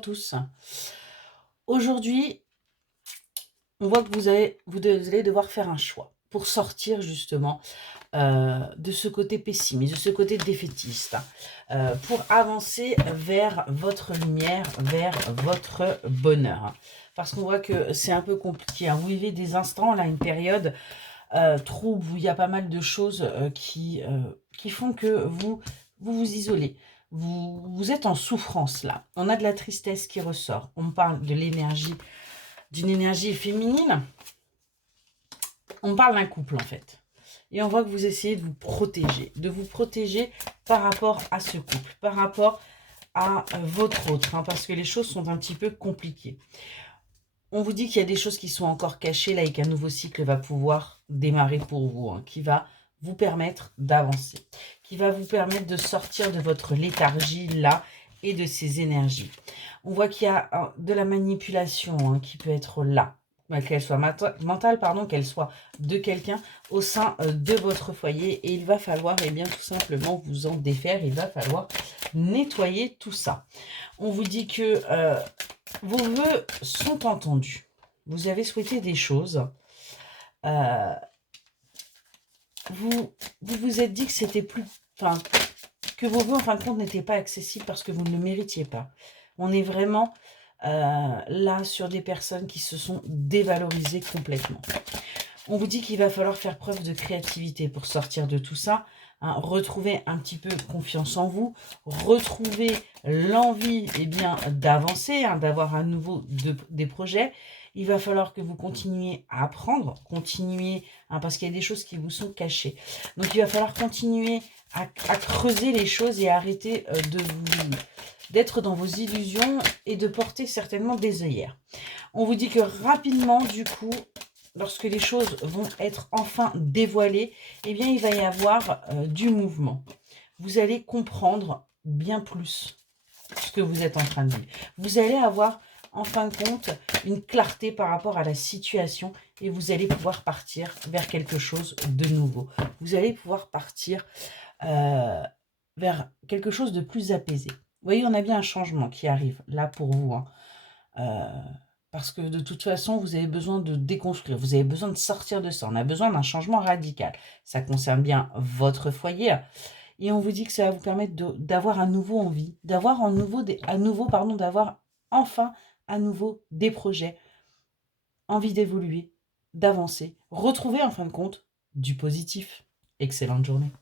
À tous. Aujourd'hui, on voit que vous allez devoir faire un choix pour sortir justement de ce côté pessimiste, de ce côté défaitiste, pour avancer vers votre lumière, vers votre bonheur. Parce qu'on voit que c'est un peu compliqué, hein. Vous vivez des instants, là, une période trouble où il y a pas mal de choses qui font que vous isolez. Vous êtes en souffrance là. On a de la tristesse qui ressort. On parle de l'énergie, d'une énergie féminine. On parle d'un couple en fait. Et on voit que vous essayez de vous protéger par rapport à ce couple, par rapport à votre autre, hein, parce que les choses sont un petit peu compliquées. On vous dit qu'il y a des choses qui sont encore cachées là et qu'un nouveau cycle va pouvoir démarrer pour vous, hein, qui va vous permettre d'avancer, qui va vous permettre de sortir de votre léthargie là et de ces énergies. On voit qu'il y a de la manipulation, hein, qui peut être là, qu'elle soit mentale, pardon, qu'elle soit de quelqu'un au sein de votre foyer, et il va falloir bien tout simplement vous en défaire, il va falloir nettoyer tout ça. On vous dit que vos vœux sont entendus. Vous avez souhaité des choses. Euh, vous êtes dit que c'était plus... Enfin, que vos vœux, en fin de compte, n'étaient pas accessibles parce que vous ne le méritiez pas. On est vraiment là sur des personnes qui se sont dévalorisées complètement. On vous dit qu'il va falloir faire preuve de créativité pour sortir de tout ça, hein, retrouver un petit peu confiance en vous, retrouver l'envie d'avancer, hein, d'avoir à nouveau des projets. Il va falloir que vous continuiez à apprendre, hein, parce qu'il y a des choses qui vous sont cachées. Donc il va falloir continuer à creuser les choses et arrêter d'être dans vos illusions et de porter certainement des œillères. On vous dit que rapidement, du coup, lorsque les choses vont être enfin dévoilées, eh bien, il va y avoir du mouvement. Vous allez comprendre bien plus ce que vous êtes en train de vivre. Vous allez avoir, en fin de compte, une clarté par rapport à la situation et vous allez pouvoir partir vers quelque chose de nouveau. Vous allez pouvoir partir vers quelque chose de plus apaisé. Vous voyez, on a bien un changement qui arrive là pour vous, hein. Parce que de toute façon, vous avez besoin de déconstruire, vous avez besoin de sortir de ça. On a besoin d'un changement radical. Ça concerne bien votre foyer. Et on vous dit que ça va vous permettre d'avoir à nouveau envie, d'avoir d'avoir enfin à nouveau des projets, envie d'évoluer, d'avancer, retrouver en fin de compte du positif. Excellente journée.